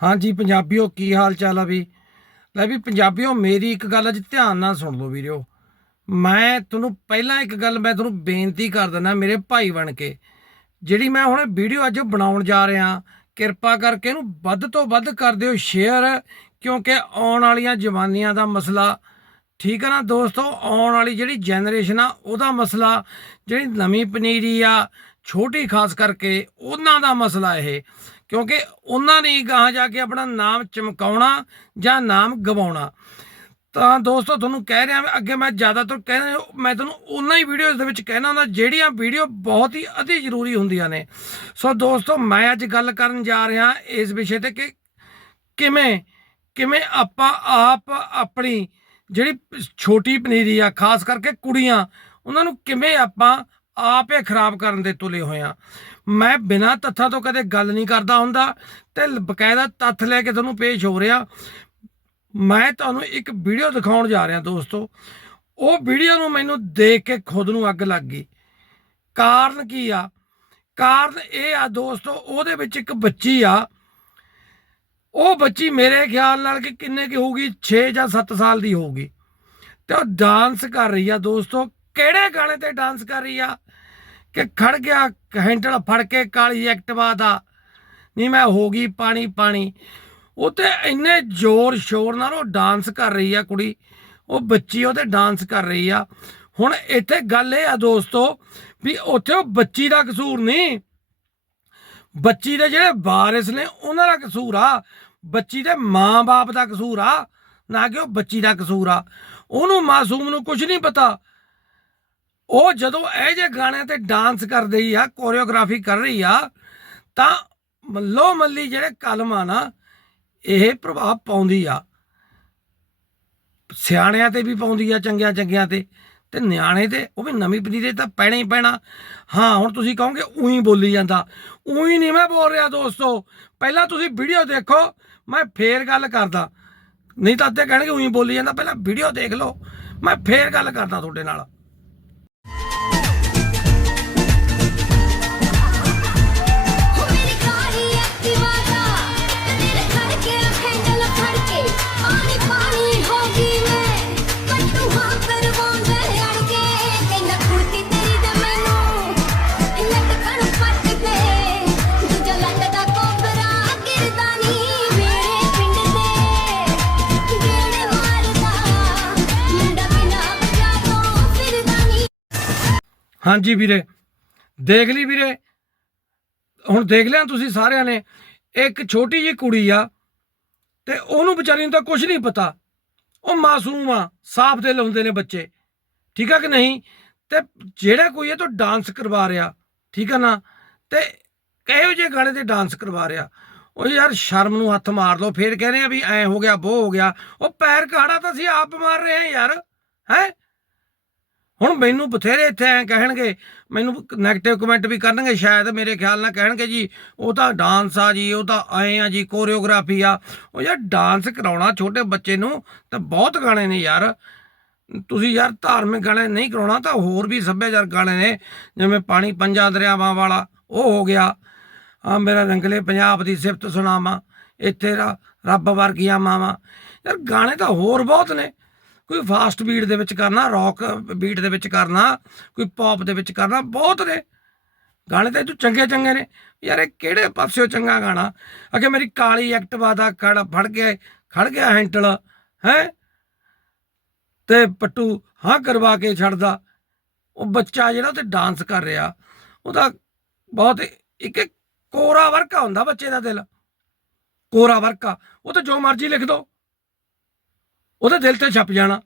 ਹਾਂਜੀ, ਪੰਜਾਬੀਓ, ਕੀ ਹਾਲ ਚਾਲ ਆ ਵੀ? ਲੈ ਵੀ ਪੰਜਾਬੀਓ, ਮੇਰੀ ਇੱਕ ਗੱਲ ਅੱਜ ਧਿਆਨ ਨਾਲ ਸੁਣ ਲਓ ਵੀਰਿਓ ਮੈਂ ਤੁਹਾਨੂੰ ਪਹਿਲਾਂ ਇੱਕ ਗੱਲ ਮੈਂ ਤੁਹਾਨੂੰ ਬੇਨਤੀ ਕਰ ਦਿੰਦਾ ਮੇਰੇ ਭਾਈ ਬਣ ਕੇ, ਜਿਹੜੀ ਮੈਂ ਹੁਣ ਵੀਡੀਓ ਅੱਜ ਬਣਾਉਣ ਜਾ ਰਿਹਾ, ਕਿਰਪਾ ਕਰਕੇ ਇਹਨੂੰ ਵੱਧ ਤੋਂ ਵੱਧ ਕਰ ਦਿਓ ਸ਼ੇਅਰ, ਕਿਉਂਕਿ ਆਉਣ ਵਾਲੀਆਂ ਜਵਾਨੀਆਂ ਦਾ ਮਸਲਾ, ਠੀਕ ਹੈ ਨਾ ਦੋਸਤੋ? ਆਉਣ ਵਾਲੀ ਜਿਹੜੀ ਜਨਰੇਸ਼ਨ ਆ, ਉਹਦਾ ਮਸਲਾ, ਜਿਹੜੀ ਨਵੀਂ ਪਨੀਰੀ ਆ ਛੋਟੀ ਖਾਸ ਕਰਕੇ ਉਹਨਾਂ ਦਾ ਮਸਲਾ ਇਹ, ਕਿਉਂਕਿ ਉਹਨਾਂ ਨੇ ਹੀ ਗਾਹਾਂ ਜਾ ਕੇ ਆਪਣਾ ਨਾਮ ਚਮਕਾਉਣਾ ਜਾਂ ਨਾਮ ਗਵਾਉਣਾ। ਤਾਂ ਦੋਸਤੋ, ਤੁਹਾਨੂੰ ਕਹਿ ਰਿਹਾ ਮੈਂ, ਅੱਗੇ ਮੈਂ ਜ਼ਿਆਦਾਤਰ ਕਹਿ ਰਿਹਾ, ਮੈਂ ਤੁਹਾਨੂੰ ਉਹਨਾਂ ਹੀ ਵੀਡੀਓਜ਼ ਦੇ ਵਿੱਚ ਕਹਿਣਾ ਹੁੰਦਾ ਜਿਹੜੀਆਂ ਵੀਡੀਓ ਬਹੁਤ ਹੀ ਅਤੀ ਜ਼ਰੂਰੀ ਹੁੰਦੀਆਂ ਨੇ। ਸੋ ਦੋਸਤੋ, ਮੈਂ ਅੱਜ ਗੱਲ ਕਰਨ ਜਾ ਰਿਹਾ ਇਸ ਵਿਸ਼ੇ ਤੇ ਕਿ ਕਿਵੇਂ ਕਿਵੇਂ ਆਪਾਂ ਆਪ ਆਪਣੀ ਜਿਹੜੀ ਛੋਟੀ ਪਨੀਰੀ ਆ, ਖਾਸ ਕਰਕੇ ਕੁੜੀਆਂ, ਉਹਨਾਂ ਨੂੰ ਕਿਵੇਂ ਆਪਾਂ ਆਪੇ ਖਰਾਬ ਕਰਨ ਦੇ ਤੁਲੇ ਹੋਏ ਆ। ਮੈਂ ਬਿਨਾਂ ਤੱਥਾਂ ਤੋਂ ਕਦੇ ਗੱਲ ਨਹੀਂ ਕਰਦਾ ਹੁੰਦਾ ਤੇ ਬਕਾਇਦਾ ਤੱਥ ਲੈ ਕੇ ਤੁਹਾਨੂੰ ਪੇਸ਼ ਹੋ ਰਿਹਾ। ਮੈਂ ਤੁਹਾਨੂੰ ਇੱਕ ਵੀਡੀਓ ਦਿਖਾਉਣ ਜਾ ਰਿਹਾ ਦੋਸਤੋ। ਉਹ ਵੀਡੀਓ ਨੂੰ ਮੈਨੂੰ ਦੇਖ ਕੇ ਖੁਦ ਨੂੰ ਅੱਗ ਲੱਗ ਗਈ। ਕਾਰਨ ਕੀ ਆ? ਕਾਰਨ ਇਹ ਆ ਦੋਸਤੋ, ਉਹਦੇ ਵਿੱਚ ਇੱਕ ਬੱਚੀ ਆ। ਉਹ ਬੱਚੀ ਮੇਰੇ ਖਿਆਲ ਨਾਲ ਕਿ ਕਿੰਨੇ ਕੀ ਹੋਊਗੀ? 6 ਜਾਂ 7 ਸਾਲ ਦੀ ਹੋਊਗੀ। ਤੇ ਉਹ ਡਾਂਸ ਕਰ ਰਹੀ ਆ ਦੋਸਤੋ। ਕਿਹੜੇ ਗਾਣੇ ਤੇ ਡਾਂਸ ਕਰ ਰਹੀ ਆ? ਕਿ ਖੜ ਗਿਆ, ਹੈਂਡਲ ਫੜ ਕੇ ਕਾਲੀ ਐਕਟਿਵਾ ਦਾ। ਨਹੀਂ ਮੈਂ ਹੋ ਗਈ ਪਾਣੀ ਪਾਣੀ। ਉਹ ਇੰਨੇ ਜ਼ੋਰ ਸ਼ੋਰ ਨਾਲ ਉਹ ਡਾਂਸ ਕਰ ਰਹੀ ਆ ਕੁੜੀ। ਉਹ ਬੱਚੀ ਉਹਦੇ ਡਾਂਸ ਕਰ ਰਹੀ ਆ। ਹੁਣ ਇੱਥੇ ਗੱਲ ਇਹ ਆ ਦੋਸਤੋ ਵੀ ਉੱਥੇ ਉਹ ਬੱਚੀ ਦਾ ਕਸੂਰ ਨਹੀਂ ਬੱਚੀ ਦੇ ਜਿਹੜੇ ਵਾਰਿਸ ਨੇ ਉਹਨਾਂ ਦਾ ਕਸੂਰ ਆ। ਬੱਚੀ ਦੇ ਮਾਂ-ਬਾਪ ਦਾ ਕਸੂਰ ਆ। ਨਾ ਕਿ ਉਹ ਬੱਚੀ ਦਾ ਕਸੂਰ ਆ। ਉਹਨੂੰ ਮਾਸੂਮ ਨੂੰ ਕੁਝ ਨਹੀਂ ਪਤਾ। ਉਹ ਜਦੋਂ ਇਹ ਜੇ ਗਾਣਿਆਂ ਤੇ ਡਾਂਸ ਕਰ ਰਹੀ ਆ ਕੋਰੀਓਗ੍ਰਾਫੀ ਕਰ ਰਹੀ ਆ, ਤਾਂ ਮੱਲੋ ਮੱਲੀ ਜਿਹੜੇ ਕਲਮ ਆ ਨਾ, ਇਹ ਪ੍ਰਭਾਵ ਪਾਉਂਦੀ ਆ। ਸਿਆਣਿਆਂ ਤੇ ਵੀ ਪਾਉਂਦੀ ਆ, ਚੰਗਿਆਂ ਚੰਗਿਆਂ ਤੇ। ਤੇ ਨਿਆਣੇ ਤੇ, ਉਹ ਵੀ ਨਵੀਂ ਪਨੀਰੀ ਤਾਂ ਪੈਣਾ ਹੀ ਪੈਣਾ। ਹਾਂ, ਹੁਣ ਤੁਸੀਂ ਕਹੋਗੇ, ਉਹੀ ਬੋਲੀ ਜਾਂਦਾ। ਉਹੀ ਨਹੀਂ ਮੈਂ ਬੋਲ ਰਿਹਾ ਦੋਸਤੋ। ਪਹਿਲਾਂ ਤੁਸੀਂ ਵੀਡੀਓ ਦੇਖੋ, ਮੈਂ ਫੇਰ ਗੱਲ ਕਰਦਾ। ਨਹੀਂ ਤਾਂ ਅੱਧੇ ਕਹਿਣਗੇ ਉਹੀ ਬੋਲੀ ਜਾਂਦਾ, ਪਹਿਲਾਂ ਵੀਡੀਓ ਦੇਖ ਲਓ। ਮੈਂ ਫੇਰ ਗੱਲ ਕਰਦਾ ਤੁਹਾਡੇ ਨਾਲ। ਹਾਂਜੀ ਵੀਰੇ। ਦੇਖ ਲਈ ਵੀਰੇ। ਹੁਣ ਦੇਖ ਲਿਆ ਤੁਸੀਂ ਸਾਰਿਆਂ ਨੇ। ਇੱਕ ਛੋਟੀ ਜਿਹੀ ਕੁੜੀ ਆ ਤੇ ਉਹਨੂੰ ਵਿਚਾਰੀ ਨੂੰ ਤਾਂ ਕੁਝ ਨਹੀਂ ਪਤਾ। ਉਹ ਮਾਸੂਮ ਆ, ਸਾਫ਼ ਦਿਲ ਹੁੰਦੇ ਨੇ ਬੱਚੇ। ਠੀਕ ਆ ਕਿ ਨਹੀਂ? ਤੇ ਜਿਹੜਾ ਕੋਈ ਇਹ ਤੋਂ ਡਾਂਸ ਕਰਵਾ ਰਿਹਾ। ਠੀਕ ਆ ਨਾ? ਤੇ ਕਿਹੋ ਜਿਹੇ ਗਾਣੇ ਤੇ ਡਾਂਸ ਕਰਵਾ ਰਿਹਾ? ਉਹ ਯਾਰ ਸ਼ਰਮ ਨੂੰ ਹੱਥ ਮਾਰ ਲਓ। ਫੇਰ ਕਹਿੰਦੇ ਆ ਵੀ ਐ ਹੋ ਗਿਆ, ਬੋ ਹੋ ਗਿਆ। ਉਹ ਪੈਰ ਕਾੜਾ ਤਾਂ ਅਸੀਂ ਆਪ ਮਾਰ ਰਹੇ ਆ ਯਾਰ। ਹੈ? ਹੁਣ ਮੈਨੂੰ ਬਥੇਰੇ ਇੱਥੇ ਐ ਕਹਿਣਗੇ, ਮੈਨੂੰ 네ਗੇਟਿਵ ਕਮੈਂਟ ਵੀ ਕਰਨਗੇ, ਸ਼ਾਇਦ ਮੇਰੇ ਖਿਆਲ ਨਾਲ ਕਹਿਣਗੇ ਜੀ, ਉਹ ਤਾਂ ਡਾਂਸ ਆ ਜੀ, ਉਹ ਤਾਂ ਐ ਆ ਜੀ ਕੋਰੀਓਗ੍ਰਾਫੀ ਆ। ਉਹ ਯਾਰ ਡਾਂਸ ਕਰਾਉਣਾ ਛੋਟੇ ਬੱਚੇ ਨੂੰ ਤਾਂ ਬਹੁਤ ਗਾਣੇ ਨੇ ਯਾਰ। ਤੁਸੀਂ ਯਾਰ ਧਾਰਮਿਕ ਗਾਣੇ ਨਹੀਂ ਕਰਾਉਣਾ ਤਾਂ ਹੋਰ ਵੀ ਸੱਭਿਆਚਾਰਕ ਗਾਣੇ ਨੇ, ਜਿਵੇਂ ਪਾਣੀ ਪੰਜਾਂ ਦਰਿਆਵਾਂ ਵਾਲਾ, ਉਹ ਹੋ ਗਿਆ। ਆ ਮੇਰਾ ਰੰਗਲੇ ਪੰਜਾਬ ਦੀ ਸਿਫਤ ਸੁਣਾਵਾਂ, ਇੱਥੇ ਰ- ਰੱਬ ਵਰਗੀਆਂ ਮਾਵਾਂ। ਯਾਰ ਗਾਣੇ ਤਾਂ ਹੋਰ ਬਹੁਤ ਨੇ। ਕੋਈ ਫਾਸਟ ਬੀਟ ਦੇ ਵਿੱਚ ਕਰਨਾ ਰੌਕ ਬੀਟ ਦੇ ਵਿੱਚ ਕਰਨਾ, ਕੋਈ ਪੌਪ ਦੇ ਵਿੱਚ ਕਰਨਾ, ਬਹੁਤ ਨੇ। ਗਾਣੇ ਤਾਂ ਜੋ ਚੰਗੇ ਚੰਗੇ ਨੇ। ਯਾਰ ਇਹ ਕਿਹੜੇ ਪਾਸਿਓ ਚੰਗਾ ਗਾਣਾ? ਅਗੇ ਮੇਰੀ ਕਾਲੀ ਐਕਟਿਵਾ ਦਾ ਕੜ ਫੜ ਗਿਆ, ਖੜ ਗਿਆ ਹੈਂਟਲ ਹੈ? ਤੇ ਪੱਟੂ ਹਾਂ ਕਰਵਾ ਕੇ ਛੱਡਦਾ। ਉਹ ਬੱਚਾ ਜਿਹੜਾ ਤੇ ਡਾਂਸ ਕਰ ਰਿਹਾ। ਉਹਦਾ ਬਹੁਤ ਇੱਕ ਇੱਕ ਕੋਰਾ ਵਰਕਾ ਹੁੰਦਾ ਬੱਚੇ ਦਾ ਦਿਲ। ਕੋਰਾ ਵਰਕਾ। ਉਹ ਤਾਂ ਜੋ ਮਰਜ਼ੀ ਲਿਖ ਦੋ। ਉਹਦੇ ਦਿਲ ਤੇ ਛਪ ਜਾਣਾ।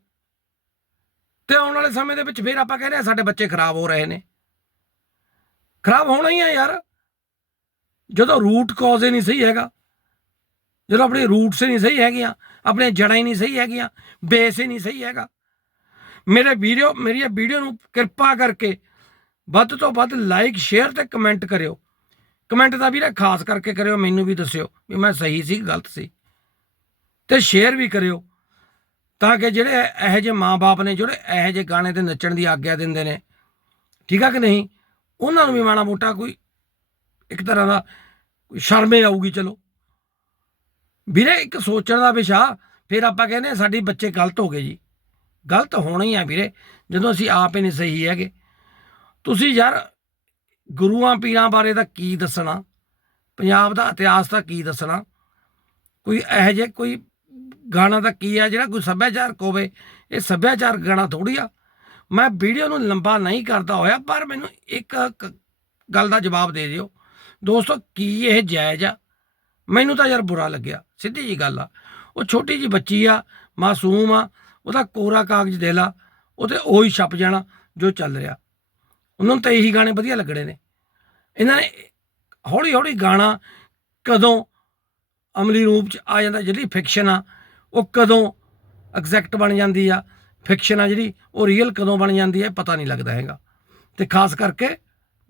ਤੇ ਆਉਣ ਵਾਲੇ ਸਮੇਂ ਦੇ ਵਿੱਚ ਫਿਰ ਆਪਾਂ ਕਹਿੰਦੇ ਆ ਸਾਡੇ ਬੱਚੇ ਖਰਾਬ ਹੋ ਰਹੇ ਨੇ। ਖਰਾਬ ਹੋਣਾ ਹੀ ਆ ਯਾਰ। ਜਦੋਂ ਰੂਟ ਕਾਜ਼ ਹੀ ਨਹੀਂ ਸਹੀ ਹੈਗਾ, ਜਦੋਂ ਆਪਣੇ ਰੂਟਸ ਹੀ ਨਹੀਂ ਸਹੀ ਹੈਗੀਆਂ ਆਪਣੇ ਜੜਾਂ ਹੀ ਨਹੀਂ ਸਹੀ ਹੈਗੀਆਂ ਬੇਸ ਹੀ ਨਹੀਂ ਸਹੀ ਹੈਗਾ। ਮੇਰੇ ਵੀਡੀਓ ਮੇਰੀ ਵੀਡੀਓ ਨੂੰ ਕਿਰਪਾ ਕਰਕੇ ਵੱਧ ਤੋਂ ਵੱਧ ਲਾਈਕ ਸ਼ੇਅਰ ਤੇ ਕਮੈਂਟ ਕਰਿਓ। ਕਮੈਂਟ ਦਾ ਵੀਰੇ ਖਾਸ ਕਰਕੇ ਕਰਿਓ, ਮੈਨੂੰ ਵੀ ਦੱਸਿਓ ਵੀ ਮੈਂ ਸਹੀ ਸੀ, ਗਲਤ ਸੀ। ਤੇ ਸ਼ੇਅਰ ਵੀ ਕਰਿਓ। ਤਾਂ ਕਿ ਜਿਹੜੇ ਇਹੋ ਜਿਹੇ ਮਾਪੇ ਨੇ, ਜਿਹੜੇ ਇਹੋ ਜਿਹੇ ਗਾਣੇ ਤੇ ਨੱਚਣ ਦੀ ਆਗਿਆ ਦਿੰਦੇ ਨੇ, ਠੀਕ ਆ ਕਿ ਨਹੀਂ? ਉਹਨਾਂ ਨੂੰ ਵੀ ਮਾੜਾ ਮੋਟਾ ਕੋਈ ਇੱਕ ਤਰ੍ਹਾਂ ਦਾ ਸ਼ਰਮੇ ਆਊਗੀ, ਚਲੋ। ਵੀਰੇ, ਇੱਕ ਸੋਚਣ ਦਾ ਵਿਸ਼ਾ, ਫਿਰ ਆਪਾਂ ਕਹਿੰਦੇ ਸਾਡੀ ਬੱਚੇ ਗਲਤ ਹੋ ਗਏ ਜੀ। ਗਲਤ ਹੋਣਾ ਹੀ ਆ ਵੀਰੇ, ਜਦੋਂ ਅਸੀਂ ਆਪ ਹੀ ਨਹੀਂ ਸਹੀ ਹੈਗੇ। ਤੁਸੀਂ ਯਾਰ ਗੁਰੂਆਂ ਪੀਰਾਂ ਬਾਰੇ ਤਾਂ ਕੀ ਦੱਸਣਾ? ਪੰਜਾਬ ਦਾ ਇਤਿਹਾਸ ਤਾਂ ਕੀ ਦੱਸਣਾ? ਕੋਈ ਇਹੋ ਜਿਹੇ, ਕੋਈ ਗਾਣਾ ਤਾਂ ਕੀ ਆ, ਜਿਹੜਾ ਕੋਈ ਸੱਭਿਆਚਾਰਕ ਹੋਵੇ, ਇਹ ਸੱਭਿਆਚਾਰਕ ਗਾਣਾ ਥੋੜੀ ਆ। ਮੈਂ ਵੀਡੀਓ ਨੂੰ ਲੰਬਾ ਨਹੀਂ ਕਰਦਾ ਹੋਇਆ, ਪਰ ਮੈਨੂੰ ਇੱਕ ਗੱਲ ਦਾ ਜਵਾਬ ਦੇ ਦਿਓ। ਦੋਸਤੋ, ਕੀ ਇਹ ਜਾਇਜ਼ ਆ? ਮੈਨੂੰ ਤਾਂ ਯਾਰ ਬੁਰਾ ਲੱਗਿਆ, ਸਿੱਧੀ ਜੀ ਗੱਲ ਆ। ਉਹ ਛੋਟੀ ਜੀ ਬੱਚੀ ਆ, ਮਾਸੂਮ ਆ, ਉਹਦਾ ਕੋਰਾ ਕਾਗਜ਼ ਦੇ ਲਾ ਉਹਤੇ ਉਹੀ ਛਪ ਜਾਣਾ ਜੋ ਚੱਲ ਰਿਹਾ। ਉਹਨਾਂ ਨੂੰ ਤਾਂ ਇਹੀ ਗਾਣੇ ਵਧੀਆ ਲੱਗਣੇ ਨੇ। ਇਹਨਾਂ ਨੇ ਹੌਲੀ ਹੌਲੀ ਗਾਣਾ ਕਦੋਂ ਅਮਲੀ ਰੂਪ ਚ ਆ ਜਾਂਦਾ, ਜਿਹੜੀ ਫਿਕਸ਼ਨ ਆ ਉਹ ਕਦੋਂ ਐਗਜ਼ੈਕਟ ਬਣ ਜਾਂਦੀ ਆ ਫਿਕਸ਼ਨ ਆ ਜਿਹੜੀ, ਉਹ ਰੀਅਲ ਕਦੋਂ ਬਣ ਜਾਂਦੀ ਹੈ ਪਤਾ ਨਹੀਂ ਲੱਗਦਾ ਹੈਗਾ। ਤੇ ਖਾਸ ਕਰਕੇ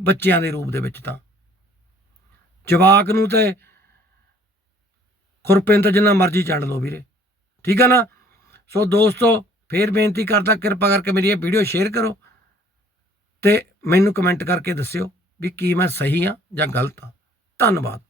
ਬੱਚਿਆਂ ਦੇ ਰੂਪ ਦੇ ਵਿੱਚ ਤਾਂ। ਜਵਾਕ ਨੂੰ ਤੇ ਖੁਰਪੇ ਨੂੰ ਜਿੰਨਾ ਮਰਜ਼ੀ ਚੰਡ ਲਓ ਵੀਰੇ। ਠੀਕ ਆ ਨਾ? ਸੋ ਦੋਸਤੋ, ਫੇਰ ਬੇਨਤੀ ਕਰਦਾ, ਕਿਰਪਾ ਕਰਕੇ ਮੇਰੀ ਇਹ ਵੀਡੀਓ ਸ਼ੇਅਰ ਕਰੋ ਤੇ ਮੈਨੂੰ ਕਮੈਂਟ ਕਰਕੇ ਦੱਸਿਓ ਵੀ ਕੀ ਮੈਂ ਸਹੀ ਆ ਜਾਂ ਗਲਤ ਆ। ਧੰਨਵਾਦ।